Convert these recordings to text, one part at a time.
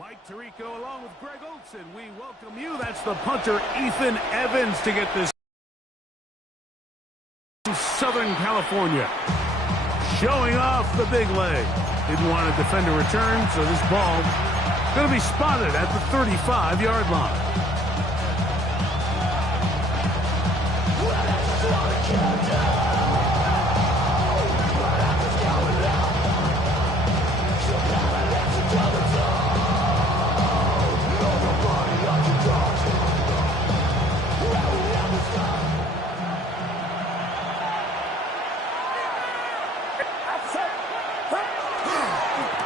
Mike Tirico along with Greg Olson. We welcome you. That's the punter, Ethan Evans, to get this in Southern California. Showing off the big leg. Didn't want to defend a return, so this ball going to be spotted at the 35-yard line.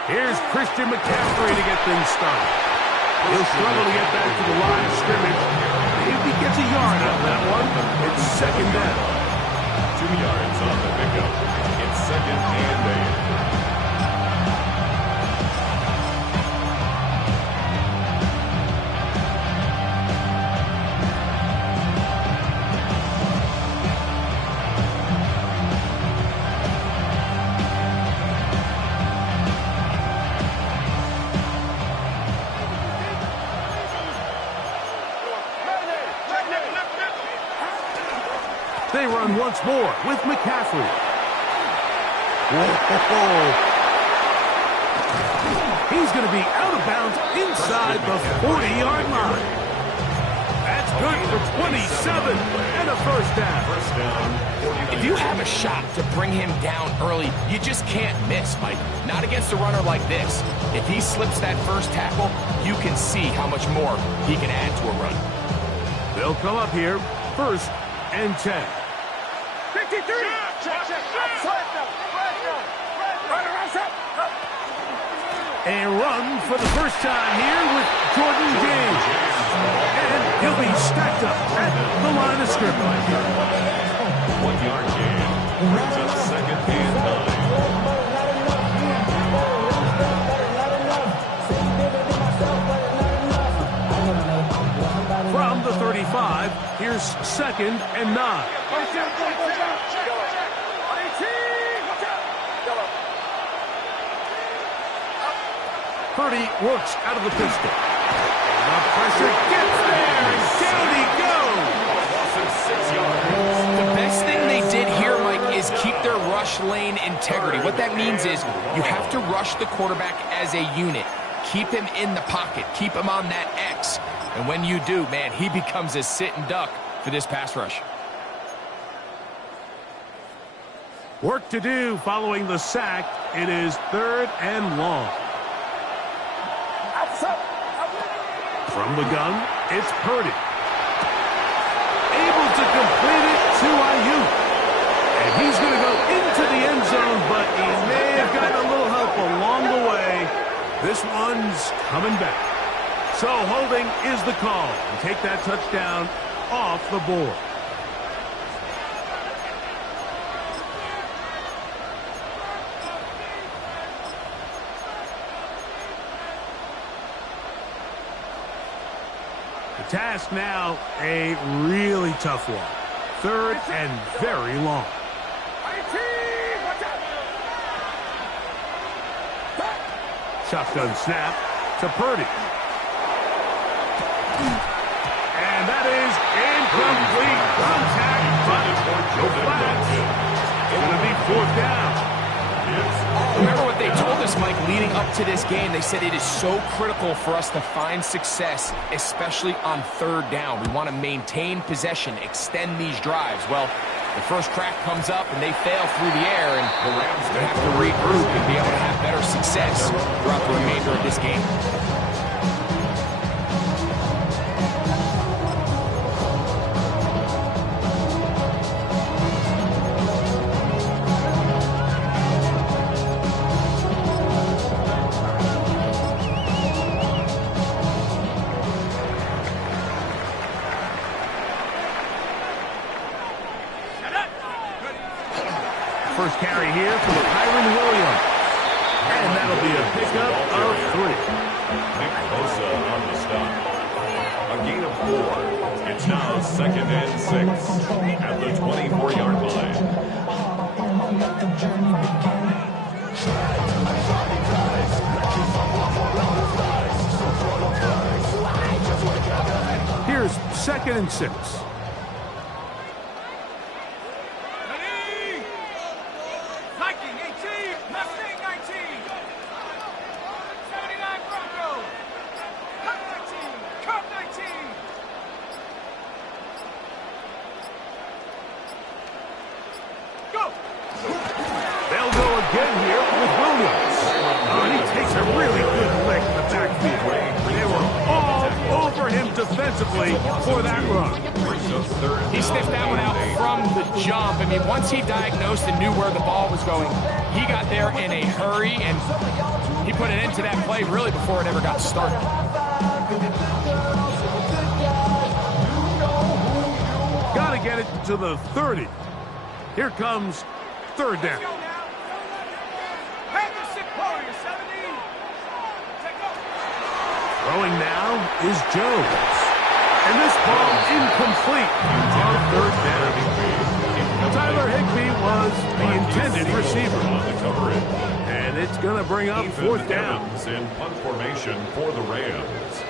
Here's Christian McCaffrey to get things started. He'll struggle to get back to the line of scrimmage. If he gets a yard out of that one, it's second down. 2 yards on the pickup. It's second and 8. They run once more with McCaffrey. Whoa. He's going to be out of bounds inside the 40-yard line. That's good for 27 and a first down. If you have a shot to bring him down early, you just can't miss, Mike. Not against a runner like this. If he slips that first tackle, you can see how much more he can add to a run. They'll come up here, first and 10. 53! A run for the first time here with Jordan James. And he'll be stacked up at the line of scrimmage. 1 yard gain. Brings up second and 9. From the 35, here's second and 9. Purdy works out of the pistol. The pressure gets there, and down he goes. 6 yards. The best thing they did here, Mike, is keep their rush lane integrity. What that means is you have to rush the quarterback as a unit. Keep him in the pocket. Keep him on that X. And when you do, man, he becomes a sit-and duck for this pass rush. Work to do following the sack. It is third and long. From the gun, it's Purdy. Able to complete it to Ayuk. And he's going to go into the end zone, but he may have gotten a little help along the way. This one's coming back. So holding is the call. And take that touchdown off the board. The task now, a really tough one. Third and very long. Shotgun snap to Purdy. And that is incomplete. Contact, but no flags. It's going to be fourth down. Remember what they told us, Mike, leading up to this game. They said it is so critical for us to find success, especially on third down. We want to maintain possession, extend these drives. Well, the first crack comes up and they fail through the air, and the Rams are going to have to regroup and be able to have better success throughout the remainder of this game. First carry here for Kyren Williams. And that'll be a pickup of 3. Nick Bosa on the stop. A gain of 4. It's now second and 6 at the 24-yard line. 2nd and 6. Viking 18, Mustang 19. 79 Bronco. Cup 19, Cup 19. Go. They'll go again here with Williams. Oh, and he takes a really good lick in the backfield. They were all over him defensively for that run. He sniffed that one out from the jump. I mean, once he diagnosed and knew where the ball was going, he got there in a hurry, and he put an end to that play really before it ever got started. Got to get it to the 30. Here comes 3rd down. Throwing now is Jones. And this ball incomplete on 3rd down. Tyler Higbee was the intended receiver. And it's going to bring up 4th down. In punt formation for the Rams.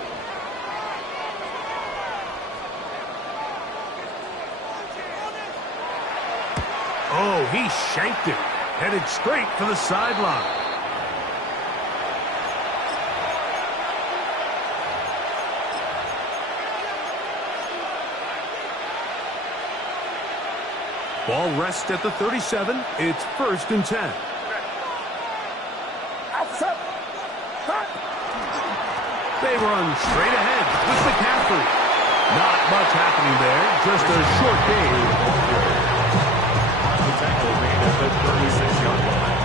Oh, he shanked it. Headed straight for the sideline. Ball rests at the 37. It's 1st and 10. They run straight ahead with McCaffrey. Not much happening there. Just a short gain. The tackle made at the 36-yard line.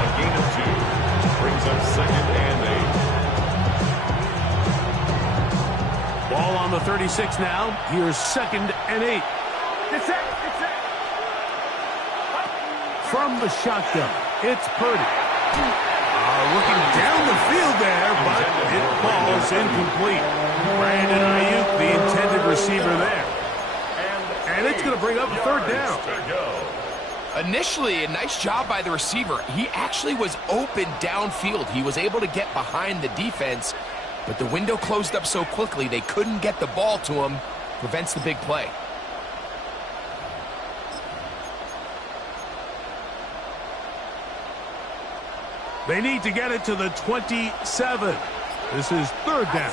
A gain of 2 brings up 2nd and 8. Ball on the 36 now. Here's 2nd and 8. From the shotgun, it's Purdy. Looking down the field there, but it falls incomplete. Brandon Ayuk, the intended receiver there. And it's going to bring up 3rd down. Initially, a nice job by the receiver. He actually was open downfield. He was able to get behind the defense, but the window closed up so quickly they couldn't get the ball to him. Prevents the big play. They need to get it to the 27. This is 3rd down.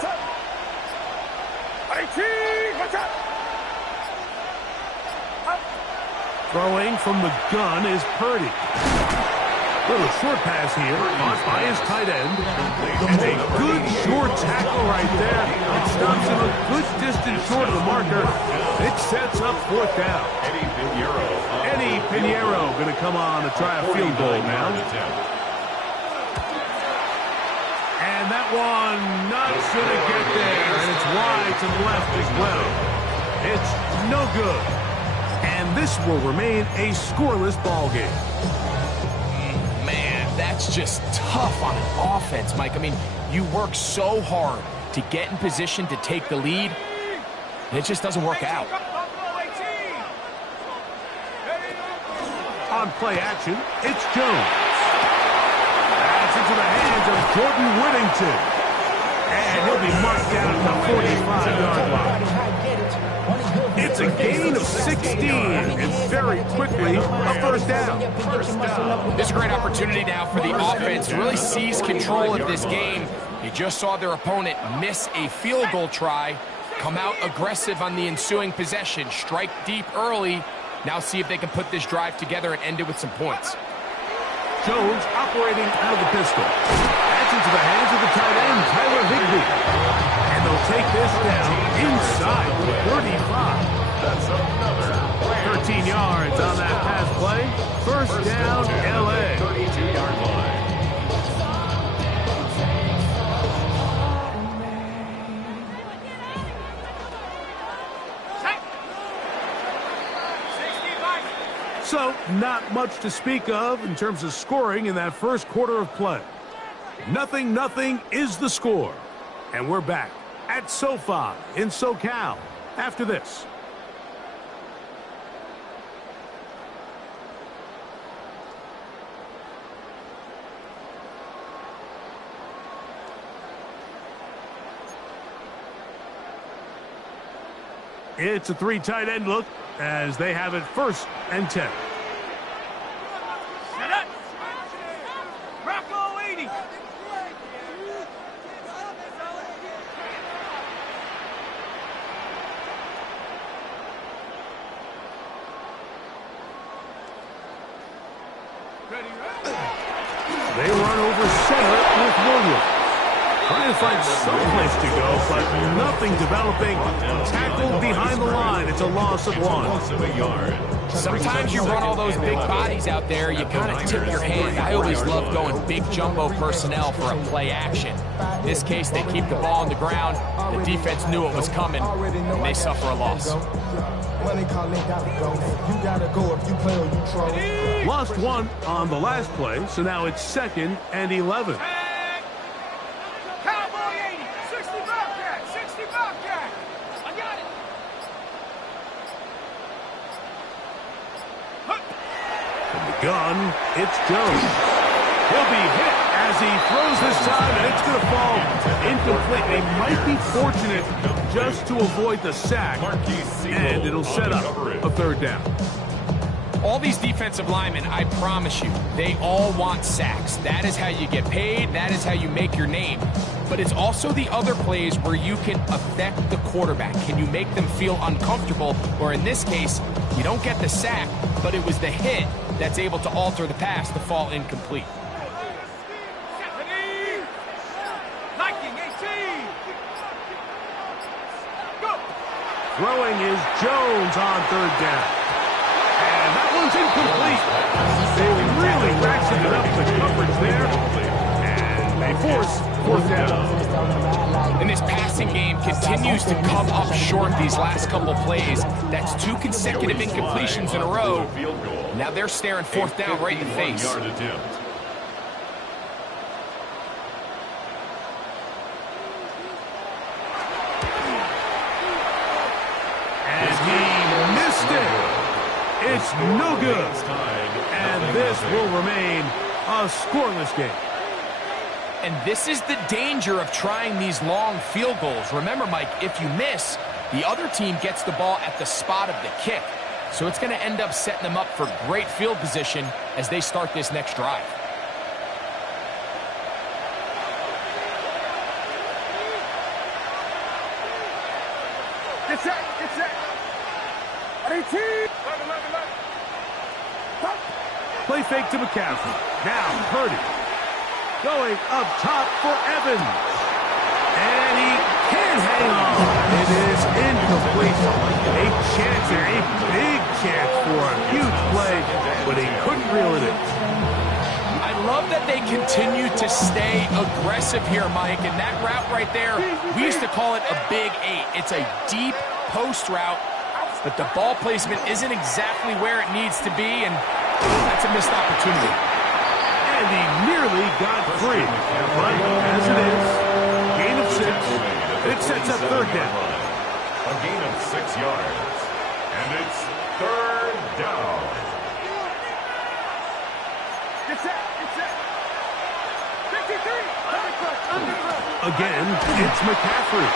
Throwing from the gun is Purdy. Little short pass here, caught by his tight end. And a good short tackle right there. It stops him a good distance short of the marker. It sets up 4th down. Eddie Pinheiro going to come on to try a field goal now. And that one not going to get there. And it's wide to the left as well. It's no good. And this will remain a scoreless ball game. Man, that's just tough on an offense, Mike. I mean, you work so hard to get in position to take the lead, and it just doesn't work out. On play action, it's Jones. That's into the hands of Jordan Whittington. And he'll be marked down at the 45-yard line. It's a gain of 16, and very quickly, a 1st down. This is a great opportunity now for the offense to really seize control of this game. You just saw their opponent miss a field goal try, come out aggressive on the ensuing possession, strike deep early. Now see if they can put this drive together and end it with some points. Jones operating out of the pistol. That's into the hands of the tight end, Tyler Higbee. And they'll take this down inside the 35. That's another 13 yards on that pass play. 1st down, L.A. 32-yard line. So, not much to speak of in terms of scoring in that first quarter of play. 0-0 is the score. And we're back at SoFi in SoCal after this. It's a 3 tight end look as they have it 1st and 10. Set up. Rocco 80. They run over center with Williams. Trying to find some place to go, but nothing developing. Tackled behind the line. It's a loss of 1. Sometimes you run all those big bodies out there, you kind of tip your hand. I always love going big jumbo personnel for a play action. In this case, they keep the ball on the ground. The defense knew it was coming, and they suffer a loss. Lost 1 on the last play, so now it's 2nd and 11. Cowboy 80. 60 Bobcat. 60 Bobcat. I got it. From the gun, it's Jones. He'll be hit as he throws this time, and it's going to fall incomplete. They might be fortunate just to avoid the sack, and it'll set up a 3rd down. All these defensive linemen, I promise you, they all want sacks. That is how you get paid. That is how you make your name. But it's also the other plays where you can affect the quarterback. Can you make them feel uncomfortable? Or in this case, you don't get the sack, but it was the hit that's able to alter the pass to fall incomplete. Liking 18. Go. Throwing is Jones on 3rd down. And that one's incomplete. They really ratcheted up the coverage there. And they force 4th down. And this passing game continues to come up short these last couple plays. That's 2 consecutive incompletions in a row. Now they're staring 4th down right in the face. And he missed it. It's no good. And this will remain a scoreless game. And this is the danger of trying these long field goals. Remember, Mike, if you miss, the other team gets the ball at the spot of the kick. So it's going to end up setting them up for great field position as they start this next drive. Get set. Get set. 18. Play fake to McCaffrey. Now Purdy. Going up top for Evans. And he can hang on. It is incomplete. A chance here, a big chance for a huge play, but he couldn't reel it in. I love that they continue to stay aggressive here, Mike, and that route right there, we used to call it a big 8. It's a deep post route, but the ball placement isn't exactly where it needs to be, and that's a missed opportunity. And he nearly got free. But as it is, gain of 6, it sets up 3rd down. A gain of 6 yards. And it's 3rd down. Get set. Get set. 53. Again, it's McCaffrey.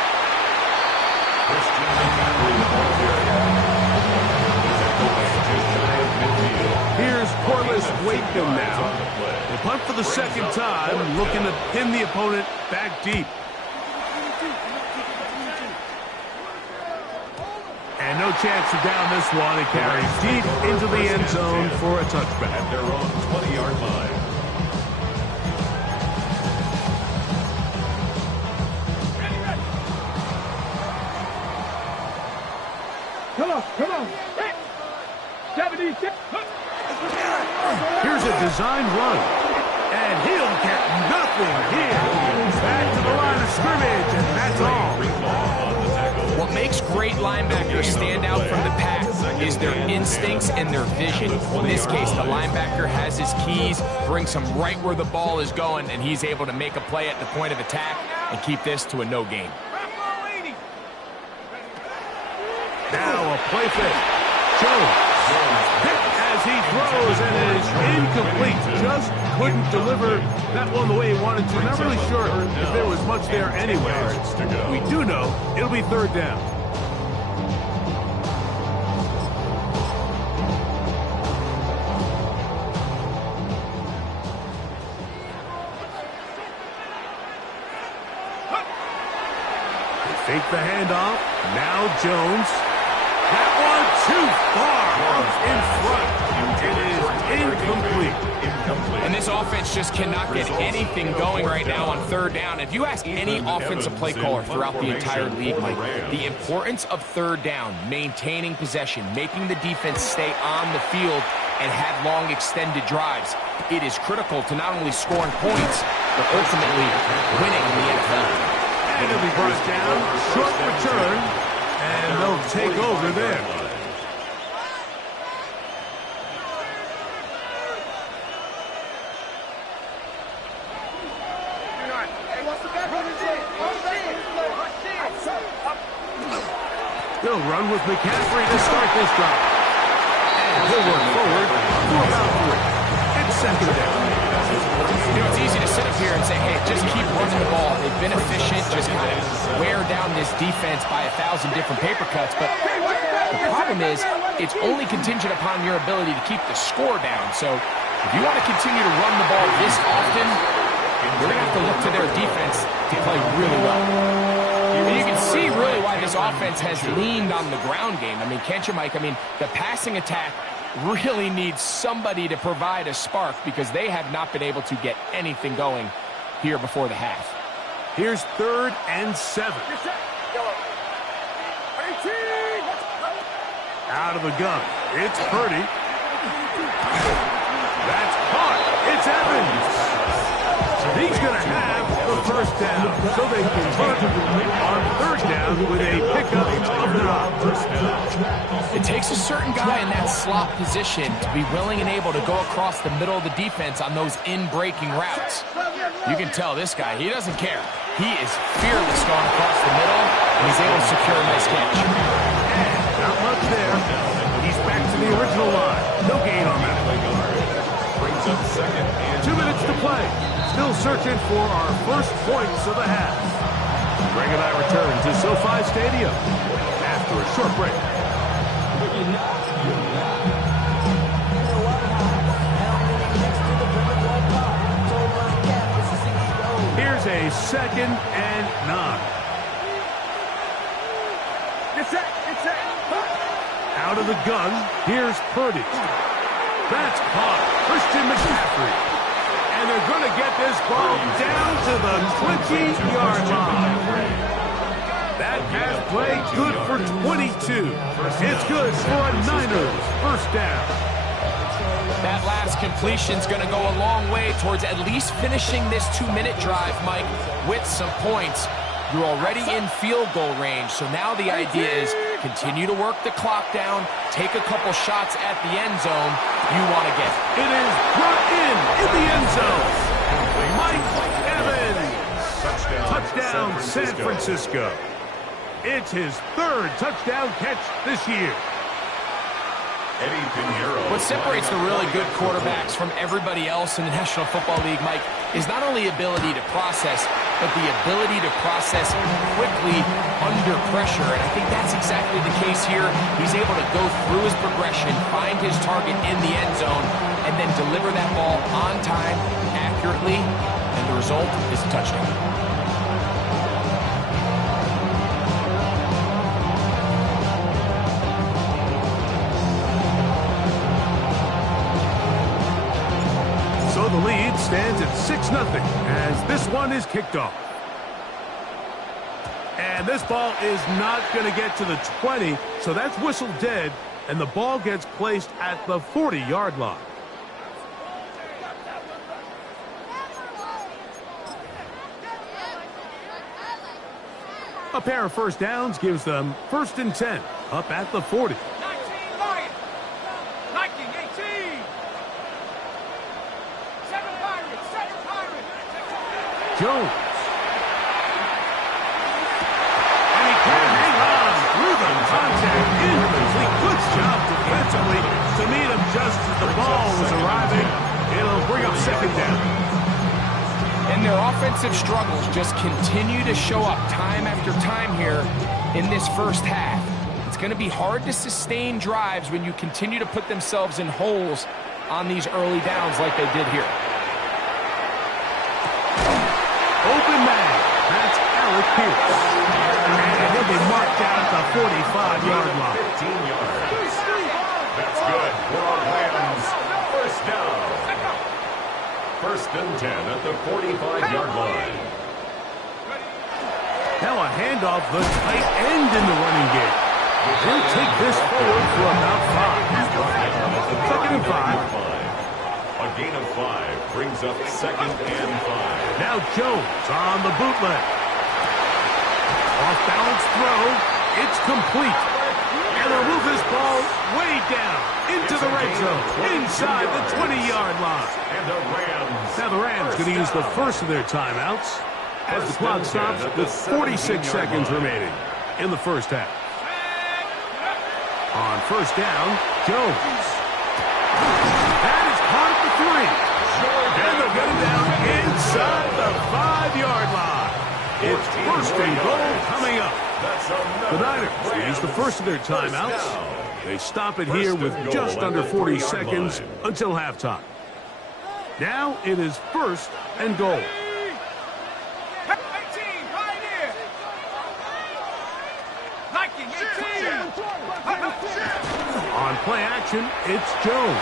Christian McCaffrey on the area. Here's Corliss Wakem now. They punt for the 2nd time, looking to pin the opponent back deep. And no chance to down this one. It carries deep into the end zone for a touchback. At their own 20-yard line. Come on. 76. Here's a designed run. And he'll get nothing here. Back to the line of scrimmage, and that's all. What makes great linebackers stand out from the pack is their instincts and their vision. In this case, the linebacker has his keys, brings him right where the ball is going, and he's able to make a play at the point of attack and keep this to a no gain. Now a play fake. Jones hit as he throws, and it is incomplete. Just couldn't deliver that one the way he wanted to. Not really sure if there was much there anyway. We do know it'll be 3rd down. Fake the handoff. Now Jones. That one too far up in front. It is incomplete. And this offense just cannot get anything going right now on third down. If you ask any offensive play caller throughout the entire league, Mike, the importance of third down, maintaining possession, making the defense stay on the field, and have long extended drives, it is critical to not only scoring points, but ultimately winning in the NFL. And it'll be brought down, short return, and they'll take over there. They'll run with McCaffrey to start this drive. And he'll work forward for about 3. It's second down. You know, it's easy to sit up here and say, hey, just keep running the ball. They've been efficient, just kind of wear down this defense by 1,000 different paper cuts. But the problem is, it's only contingent upon your ability to keep the score down. So if you want to continue to run the ball this often, you're going to have to look to their defense to play really well. And you can see really why this offense has leaned on the ground game. I mean, can't you, Mike? I mean, the passing attack really needs somebody to provide a spark because they have not been able to get anything going here before the half. Here's 3rd and 7. Out of the gun. It's Purdy. That's caught. It's Evans. He's going to have the first down, so they convert on 3rd down with a pickup of 9. It takes a certain guy in that slot position to be willing and able to go across the middle of the defense on those in-breaking routes. You can tell this guy, he doesn't care. He is fearless going across the middle, and he's able to secure a nice catch. And not much there. He's back to the original line. No gain on that. Brings up 2nd and 2 minutes to play. Still searching for our first points of the half. Greg and I return to SoFi Stadium after a short break. Here's a 2nd and 9. Out of the gun, here's Purdy. That's caught. Christian McCaffrey. And they're going to get this ball down to the 20-yard line. That pass play good for 22. It's good for a Niners first down. That last completion's going to go a long way towards at least finishing this 2-minute drive, Mike, with some points. You're already in field goal range, so now the idea is continue to work the clock down, take a couple shots at the end zone you want to get. It is brought in the end zone. Mike Evans. Touchdown, San Francisco. It's his 3rd touchdown catch this year. Eddie Pinheiro. What separates the really good quarterbacks from everybody else in the National Football League, Mike, is not only ability to process, but the ability to process quickly under pressure. And I think that's exactly the case here. He's able to go through his progression, find his target in the end zone, and then deliver that ball on time, accurately, and the result is a touchdown. So the lead stands at 6-0 as this one is kicked off. And this ball is not going to get to the 20, so that's whistled dead, and the ball gets placed at the 40-yard line. A pair of first downs gives them 1st and 10, up at the 40. 19 Lions. 19, 18. 7 Pirates. 7 Pirates. Jones. And he can hang on through the contact. Incomplete. Good job defensively to meet him just as the ball was arriving. It'll bring up 2nd down. And their offensive struggles just continue to show up time after time here in this first half. It's going to be hard to sustain drives when you continue to put themselves in holes on these early downs like they did here. Open man. That's Alec Pierce. And 45-yard line. 15 yards. That's good for our Rams. First down. First and 10 at the 45-yard line. Now a handoff, the tight end in the running game. He'll take this forward for about 5. Second and 5. A gain of 5 brings up second and 5. Now Jones on the bootleg. Off-balance throw. It's complete. And they'll move this ball way down into the red zone, inside the 20-yard line. And the Rams. Now the Rams going to use the first of their timeouts as the clock stops with 46 seconds remaining in the first half. On first down, Jones. That is caught at the 3. And they'll get him down inside the 5-yard line. It's first and goal coming up. The Niners use the first of their timeouts. They stop it here with just under 40 seconds until halftime. Now it is first and goal. On play action, it's Jones.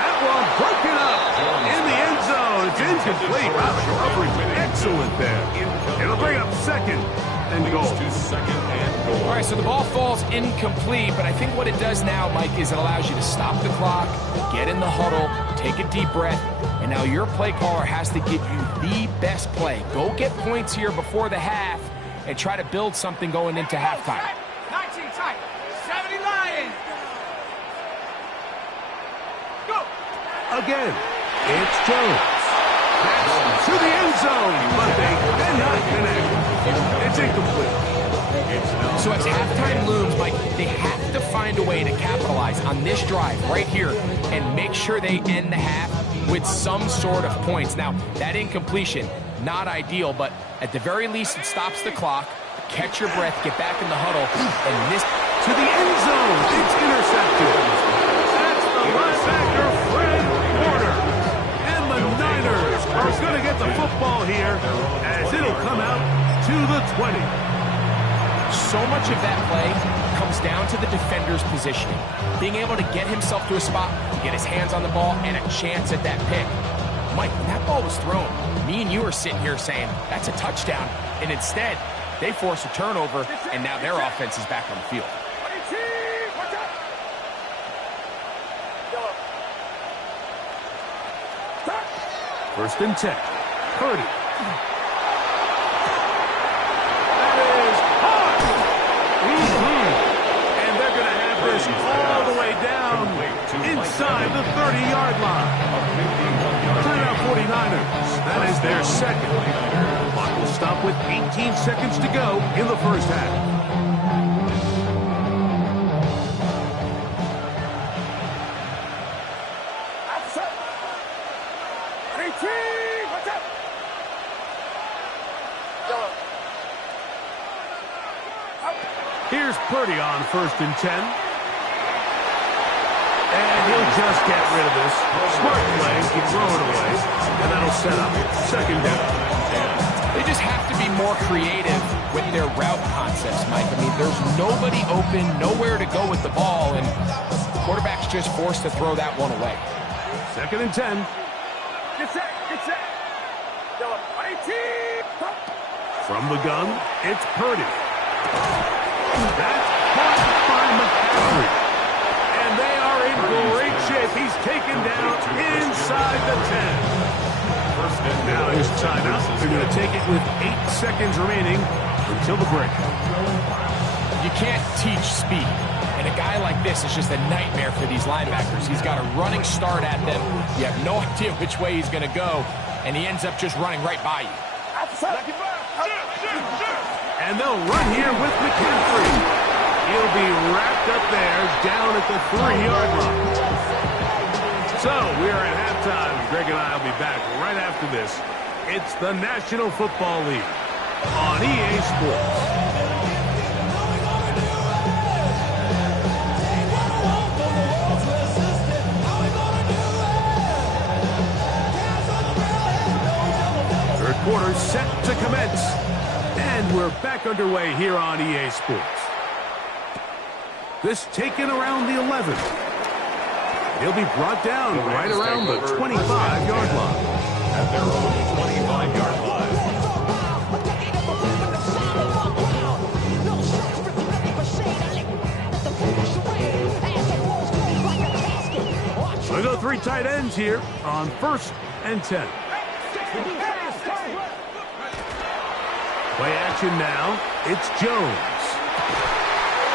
That one broken up in the end zone. It's incomplete. Wow, the coverage excellent there. It'll bring up second and goal. All right, so the ball falls incomplete, but I think what it does now, Mike, is it allows you to stop the clock, get in the huddle, take a deep breath, and now your play caller has to give you the best play. Go get points here before the half and try to build something going into halftime. 19 tight. 70 Lions. Go. Again, it's Jones. That's to the end zone, but they cannot connect. It's incomplete. So as halftime looms, Mike, they have to find a way to capitalize on this drive right here and make sure they end the half with some sort of points. Now, that incompletion, not ideal, but at the very least, it stops the clock. Catch your breath, get back in the huddle, and this to the end zone. It's intercepted. That's the linebacker, Fred Warner. And the Niners are going to get the football here as it'll come out to the 20. So much of that play comes down to the defender's positioning. Being able to get himself to a spot, get his hands on the ball, and a chance at that pick. Mike, when that ball was thrown, me and you are sitting here saying, that's a touchdown. And instead, they force a turnover, and now their offense is back on the field. First and 10. Purdy. That is hard. And they're going to have this all the way down inside the 30-yard line. Timeout 49ers. That is their second. Clock will stop with 18 seconds to go in the first half. Here's Purdy on first and 10. And he'll just get rid of this. Smart play, he throw it away, and that'll set up second down. They just have to be more creative with their route concepts, Mike. I mean, there's nobody open, nowhere to go with the ball, and the quarterback's just forced to throw that one away. Second and 10. Get set, get set. From the gun, it's Purdy. That's caught by McCaffrey. And they are in great shape. He's taken down inside the 10. Now here's the timeout. They're going to take it with 8 seconds remaining until the break. You can't teach speed. And a guy like this is just a nightmare for these linebackers. He's got a running start at them. You have no idea which way he's going to go. And he ends up just running right by you. And they'll run here with McCaffrey. He'll be wrapped up there down at the 3-yard line. So we are at halftime. Greg and I will be back right after this. It's the National Football League on EA Sports. Third quarter set to commence. And we're back underway here on EA Sports. This taken around the 11. He'll be brought down right around the 25-yard line. At their own 25-yard line. We'll go 3 tight ends here on 1st and 10. Play action now. It's Jones.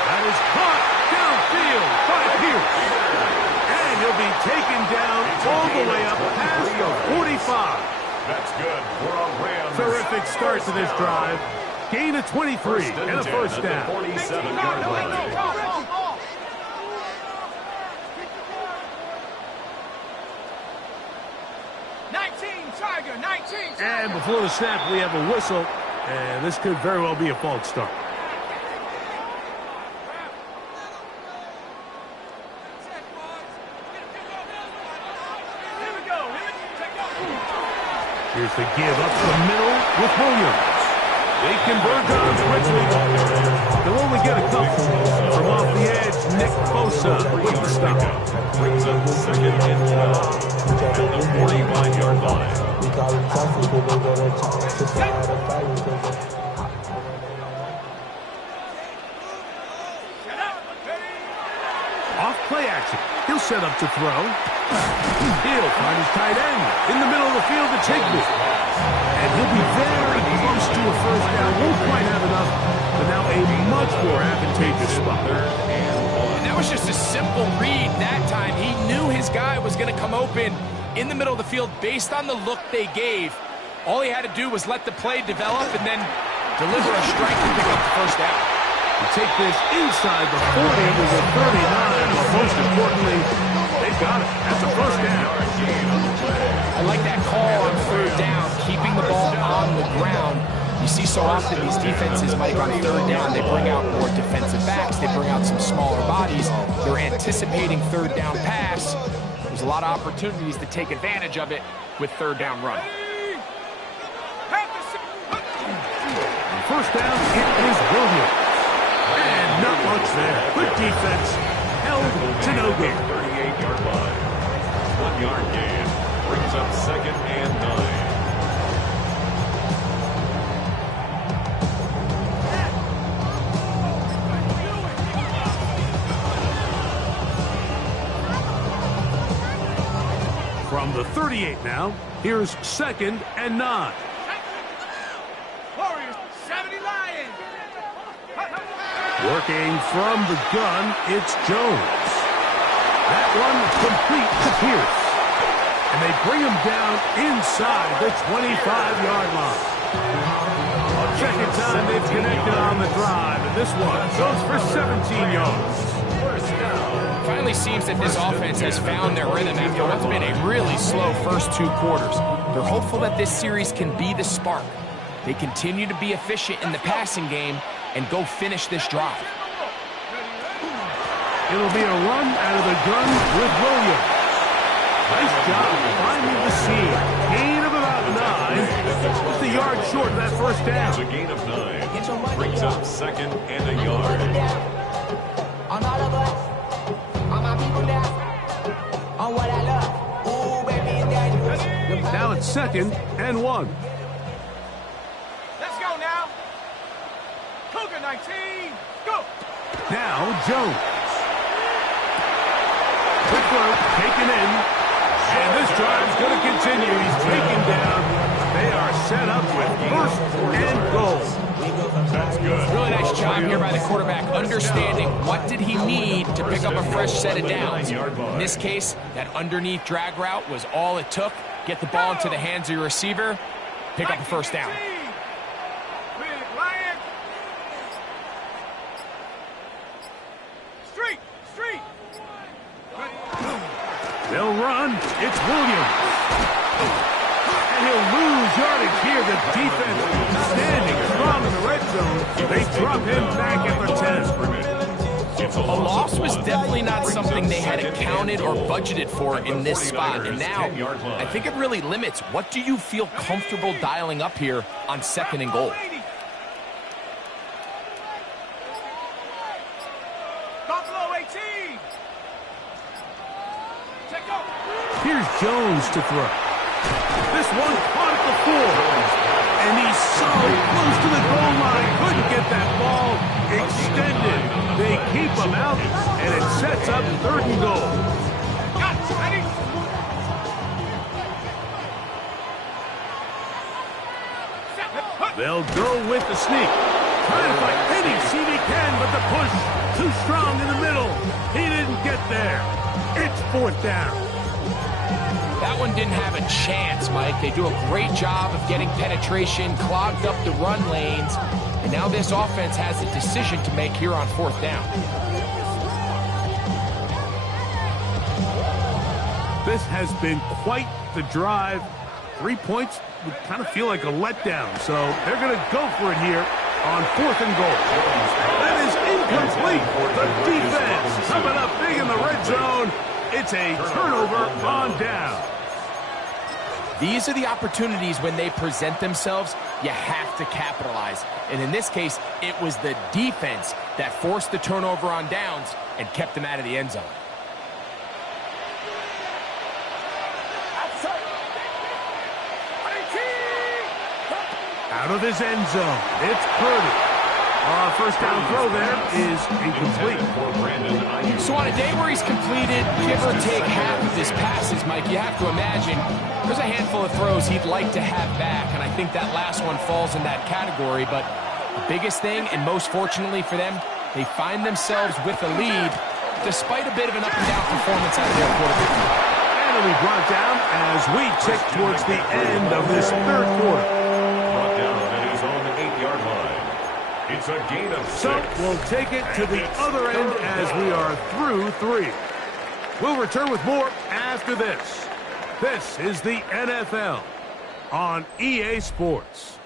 That is caught downfield by Pierce. And he'll be taken down all the way up past the 45. That's good for a Rams. Terrific start to this drive. Gain of 23 and a first down. 47-yard line. 19. And before the snap, we have a whistle. And this could very well be a false start. Here's the give up the middle with Williams. They converge on quickly. They'll only get a couple. From off the edge, Nick Bosa with the stop. Brings up 2nd and 12 at the 45-yard line. Off play action. He'll set up to throw. He'll find his tight end in the middle of the field to take this. And he'll be very close to a first down. Won't quite have enough, but now a much more advantageous spot. And that was just a simple read that time. He knew his guy was going to come open in the middle of the field based on the look they gave. All he had to do was let the play develop and then deliver a strike and pick up the first down. To take this inside the 40 to the 39, but most importantly, they've got it. That's a first down. I like that call on 3rd down, keeping the ball on the ground. You see so often these defenses, Mike, on 3rd down, they bring out more defensive backs, they bring out some smaller bodies. They're anticipating 3rd down pass. There's a lot of opportunities to take advantage of it with 3rd down run. First down, it is Williams. And not much there. Good defense. Held to no gain. 38-yard line. 1-yard gain. Brings up 2nd and 9. From the 38 now, here's 2nd and 9. Warriors, 70 Lions. Working from the gun, it's Jones. That one complete to Pierce. And they bring him down inside the 25-yard line. Second time they've connected on the drive, and this one goes for 17 yards. Finally seems that this offense has found their rhythm after what's been a really slow first 2 quarters. They're hopeful that this series can be the spark. They continue to be efficient in the passing game and go finish this drive. It'll be a run out of the gun with Williams. Nice job finding the seam. Gain of about 9. Just a yard short of that first down. It's a gain of 9. Brings up 2nd and a yard. On all of us, on my people now, on what I love. Ooh, baby, that Now it's 2nd and 1. Let's go now. Cougar 19. Go. Now Jones. Quick throw, taken in. And this drive's going to continue. He's taken down. They are set up with 1st and goal. That's good. Really nice job here by the quarterback, understanding what did he need to pick up a fresh set of downs. In this case, that underneath drag route was all it took. Get the ball into the hands of your receiver, pick up a first down. Big Lion. Street. They'll run. It's Williams. And he'll lose yardage here. The defense standing strong in the red zone. They drop him back at the 10. A loss was definitely not something they had accounted or budgeted for in this spot. And now, I think it really limits what do you feel comfortable dialing up here on 2nd and goal. Here's Jones to throw. This one caught at the 4. And he's so close to the goal line. Couldn't get that ball extended. They keep him out, and it sets up 3rd and goal. Got it. Ready? They'll go with the sneak. Trying to find any seam he can, but the push too strong in the middle. He didn't get there. It's 4th down. That one didn't have a chance, Mike. They do a great job of getting penetration, clogged up the run lanes, and now this offense has a decision to make here on 4th down. This has been quite the drive. 3 points would kind of feel like a letdown, so they're going to go for it here on 4th and goal. That is incomplete. The defense coming up big in the red zone. It's a turnover on down. These are the opportunities when they present themselves, you have to capitalize. And in this case, it was the defense that forced the turnover on downs and kept them out of the end zone. Out of his end zone, it's Purdy. First down throw there is incomplete. So on a day where he's completed, give or take half of his passes, Mike, you have to imagine there's a handful of throws he'd like to have back, and I think that last one falls in that category. But the biggest thing, and most fortunately for them, they find themselves with a lead despite a bit of an up-and-down performance out of their quarterback. And it'll be brought down as we tick towards the end of this 3rd quarter. Brought down at his own 8-yard line. It's a gain of 6. So we'll take it to the other end as we are through 3. We'll return with more after this. This is the NFL on EA Sports.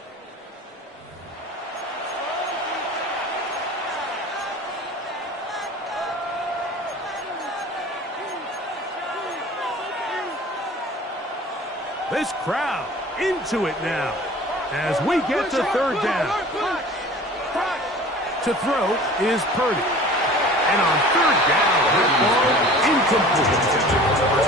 This crowd into it now as we get to 3rd down. To throw is Purdy. And on 3rd down, that ball incomplete.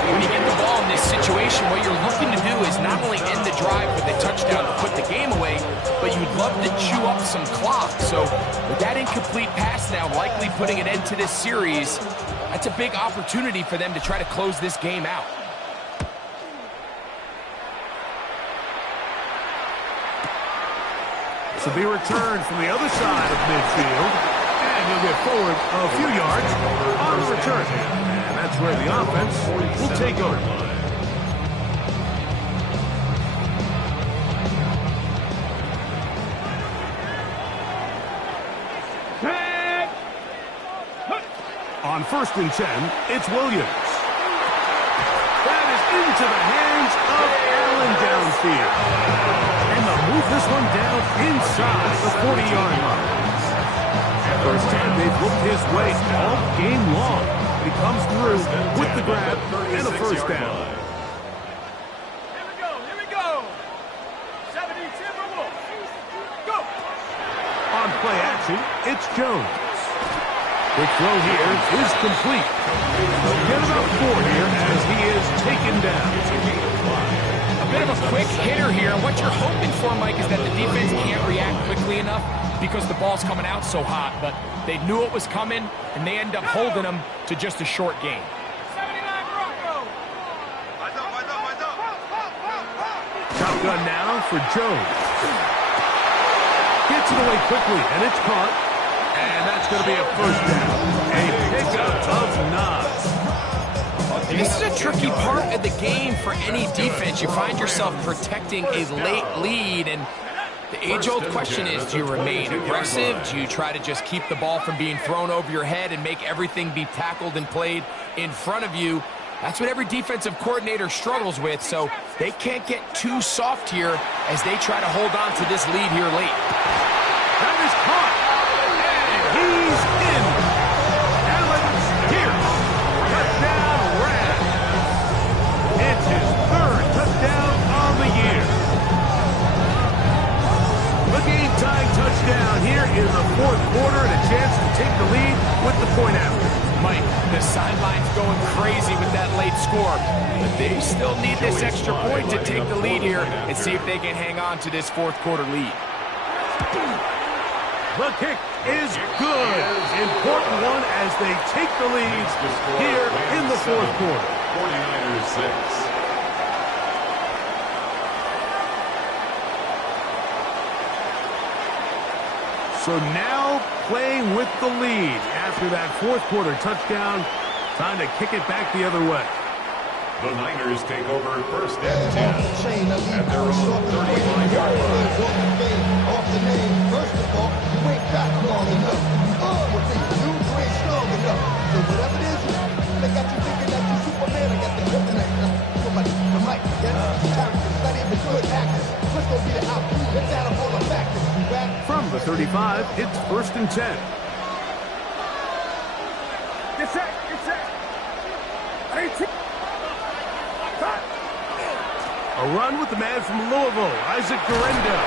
When you get the ball in this situation, what you're looking to do is not only end the drive with a touchdown to put the game away, but you'd love to chew up some clock. So with that incomplete pass now likely putting an end to this series, that's a big opportunity for them to try to close this game out. This will be returned from the other side of midfield. And he'll get forward a few yards on the return. And that's where the offense will take over. On 1st and 10, it's Williams. That is into the hands of Allen downfield. And they'll move this one down inside the 40-yard line. First time they've looked his way all game long. He comes through with the grab and a first down. Here we go. 70 Timberwolves. Go. On play action, it's Jones. The throw here is complete. They'll get about 4 here as he is taken down. A bit of a quick hitter here. What you're hoping for, Mike, is that the defense can't react quickly enough because the ball's coming out so hot. But they knew it was coming, and they end up holding them to just a short game. 79 Bronco. Shotgun now for Jones. Gets it away quickly, and it's caught. And that's going to be a first down. A pickup of 9. This is a tricky part of the game for any defense. You find yourself protecting a late lead, and the age-old question is, do you remain aggressive? Do you try to just keep the ball from being thrown over your head and make everything be tackled and played in front of you? That's what every defensive coordinator struggles with, so they can't get too soft here as they try to hold on to this lead here late. That is caught. And he's in. Allen Pierce. Touchdown, Rams. It's his 3rd touchdown on the year. The game-tying touchdown here in the 4th quarter and a chance to take the lead with the point after. Mike, The sideline's going crazy with that late score. But they still need this extra point to take the lead here and see if they can hang on to this fourth quarter lead. The kick is good. Important one as they take the lead here in the fourth quarter. 49ers 6. So now playing with the lead after that fourth quarter touchdown. Time to kick it back the other way. The Niners take over first and 10 at their own 35-yard line. Off the name, first of all, you ain't got long enough. You ain't strong enough. So whatever it is, they got you thinking that you Superman. I got the kryptonite. Somebody, the mic, yes, characters, not even good actors. What's gonna be the outcome? Let's add up all the factors. From the 35, it's first and 10. Get set, get set. 18. A run with the man from Louisville, Isaac Guerendo.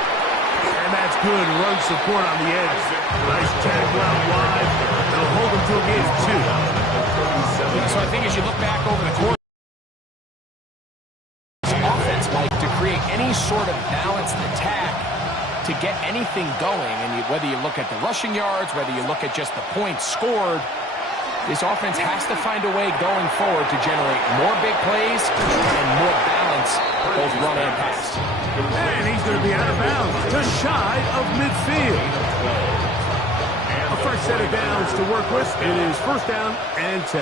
And that's good run support on the edge. Nice tackle out wide. It'll hold him to a gain of 2. Yeah, so I think as you look back over the course of the offense, Mike, to create any sort of balanced attack, to get anything going, and whether you look at the rushing yards, whether you look at just the points scored, this offense has to find a way going forward to generate more big plays and more balance, both run and pass. And he's going to be out of bounds, just shy of midfield. A fresh set of downs to work with. It is first down and 10.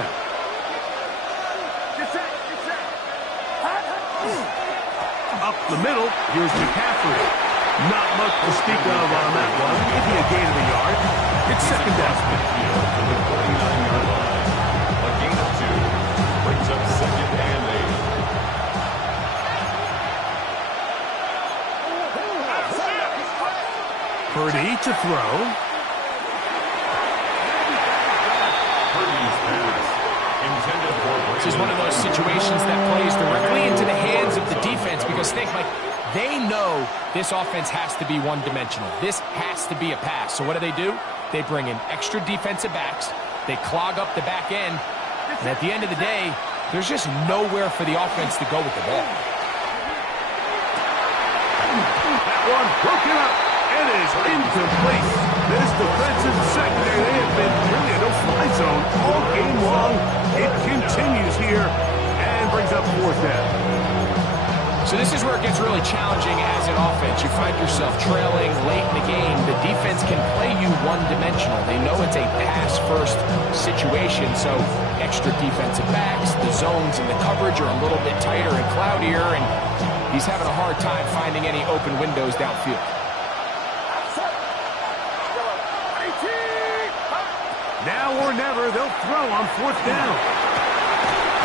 Get set, get set. Up the middle, here's McCaffrey. Not much to speak of on that one. Maybe a gain of a yard. It's second down. From the 49-yard line. A gain of 2 brings up second and 8. Purdy to throw. Purdy's pass intended for This is one of those situations that plays directly into the hands of the defense because think, Mike, they know this offense has to be one-dimensional. This has to be a pass. So what do? They bring in extra defensive backs. They clog up the back end. And at the end of the day, there's just nowhere for the offense to go with the ball. That one broken up. It is incomplete. This defensive secondary, they have been really a no-fly zone all game long. It continues here and brings up fourth down. So this is where it gets really challenging as an offense. You find yourself trailing late in the game. The defense can play you one-dimensional. They know it's a pass-first situation, so extra defensive backs, the zones and the coverage are a little bit tighter and cloudier, and he's having a hard time finding any open windows downfield. Now or never, they'll throw on fourth down.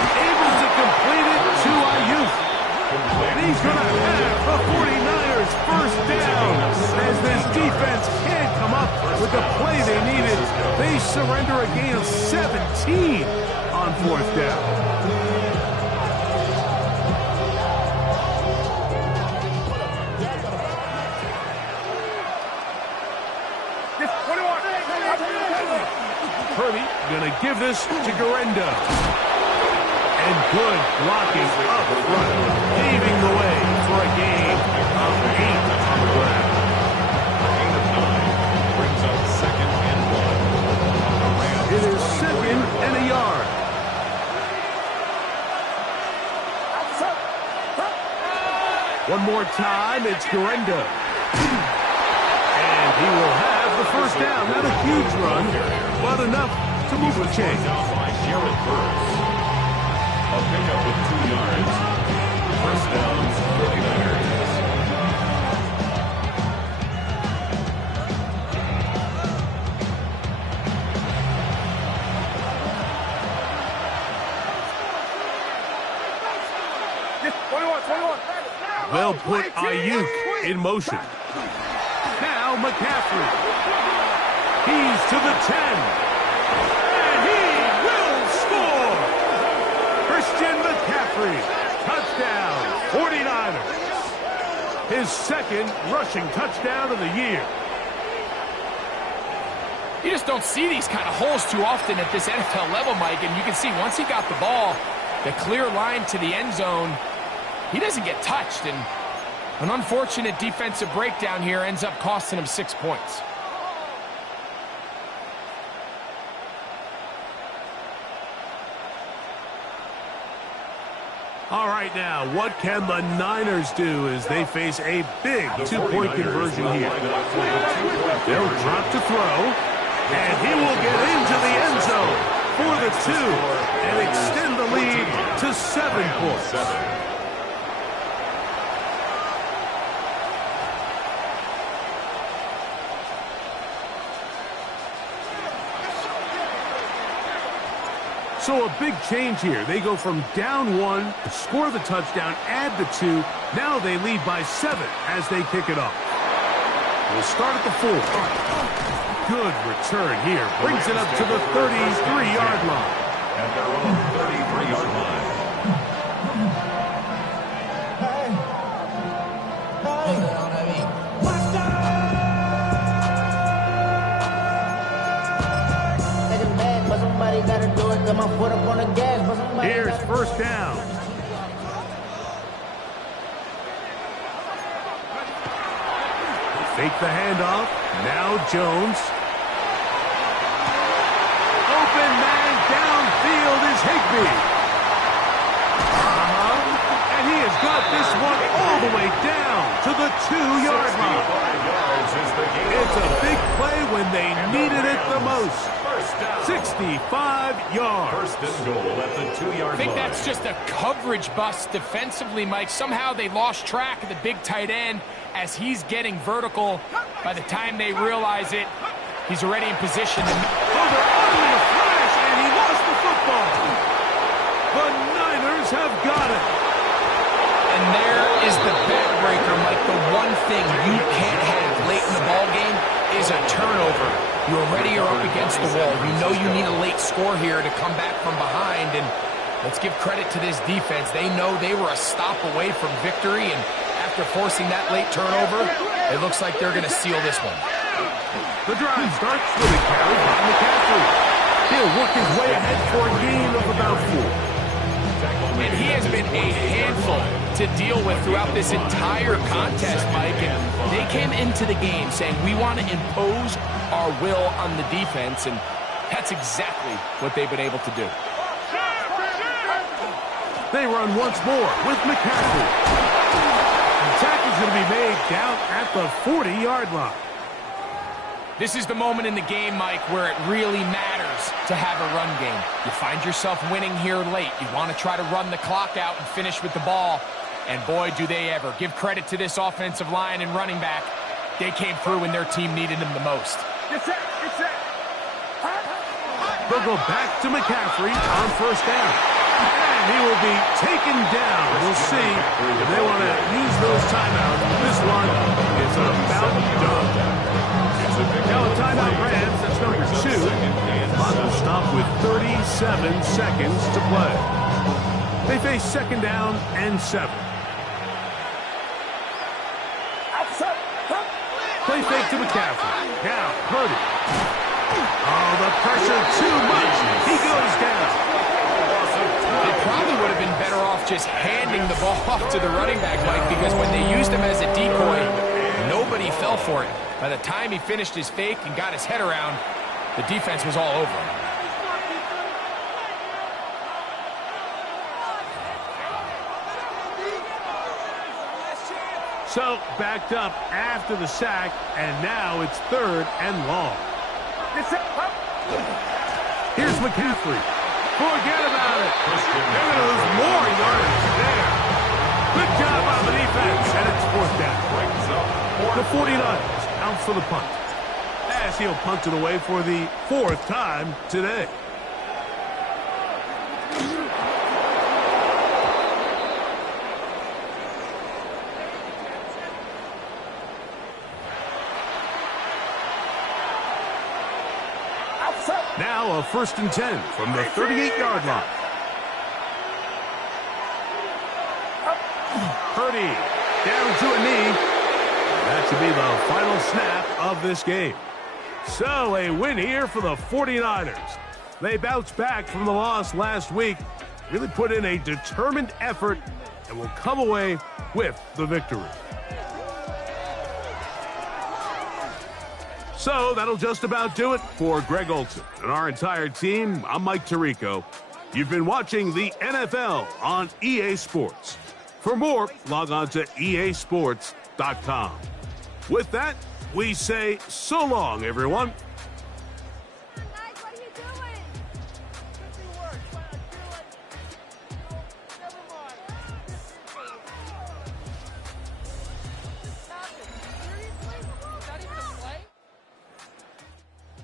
Able to complete it to Ayuk. And he's going to have the 49ers first down. As this defense can't come up with the play they needed, they surrender a gain of 17 on fourth down. Purdy going to give this to Guerendo. And good blocking up front, paving the way for a gain of 8 on the ground. A gain of 9 brings up second and 1. It is second and a yard. One more time, it's Guerendo. And he will have the first down. Not a huge run, but enough to move the chain. Down by Jared Burks. A pickup of 2 yards. First down, 49ers. They'll put Ayuk in motion. Now McCaffrey. He's to the 10. And he will score! Christian McCaffrey. Touchdown, 49ers. His second rushing touchdown of the year. You just don't see these kind of holes too often at this NFL level, Mike, and you can see once he got the ball, the clear line to the end zone, he doesn't get touched, and an unfortunate defensive breakdown here ends up costing him 6 points. All right, now, what can the Niners do as they face a big two-point conversion here? They'll drop to throw, and he will get into the end zone for the 2 and extend the lead to 7 points. So a big change here. They go from down 1, score the touchdown, add the 2. Now they lead by 7 as they kick it off. We'll start at the 4. Good return here. Brings it up to the 33-yard line. At their own 33-yard line. Here's first down. Fake the handoff. Now Jones. Open man downfield is Higbee. And he has got this one all the way down to the 2-yard line. It's a big play when they needed it the most. 65 yards. First and goal at the 2-yard line. I think that's just a coverage bust defensively, Mike. Somehow they lost track of the big tight end as he's getting vertical. By the time they realize it, he's already in position. Over only a flash, and he lost the football. The Niners have got it. And there is the backbreaker, Mike. The one thing you can't have late in the ball game is a turnover. You already are up against the wall. You know you need a late score here to come back from behind, and let's give credit to this defense. They know they were a stop away from victory, and after forcing that late turnover, it looks like they're going to seal this one. The drive starts with a carry by McCaffrey. He'll work his way ahead for a gain of about 4. And he has been a handful to deal with throughout this entire contest, Mike. And they came into the game saying, we want to impose our will on the defense, and that's exactly what they've been able to do. They run once more with McCaffrey. The tackle's going to be made down at the 40-yard line. This is the moment in the game, Mike, where it really matters to have a run game. You find yourself winning here late. You want to try to run the clock out and finish with the ball. And boy, do they ever. Give credit to this offensive line and running back. They came through when their team needed them the most. They'll go back to McCaffrey on first down. And he will be taken down. We'll see if they want to use those timeouts. This one is about done. Now a timeout Rams, that's number 2. Clock will stop with 37 seconds to play. They face second down and 7. Play fake to McCaffrey. Now, Purdy. Oh, the pressure too much. He goes down. They probably would have been better off just handing the ball off to the running back, Mike, because when they used him as a decoy, nobody fell for it. By the time he finished his fake and got his head around, the defense was all over him. So, backed up after the sack, and now it's 3rd and long. Here's McCaffrey. Forget about it. They're going to lose more yardage there. Good job on the defense, and it's 4th down. The 49ers out for the punt, as he'll punt it away for the 4th time today. Now a 1st and 10 from the 38-yard line. Purdy down to a knee. That should be the final snap of this game. So, a win here for the 49ers. They bounced back from the loss last week, really put in a determined effort, and will come away with the victory. So that'll just about do it for Greg Olsen and our entire team. I'm Mike Tirico. You've been watching the NFL on EA Sports. For more, log on to easports.com. With that, we say so long, everyone.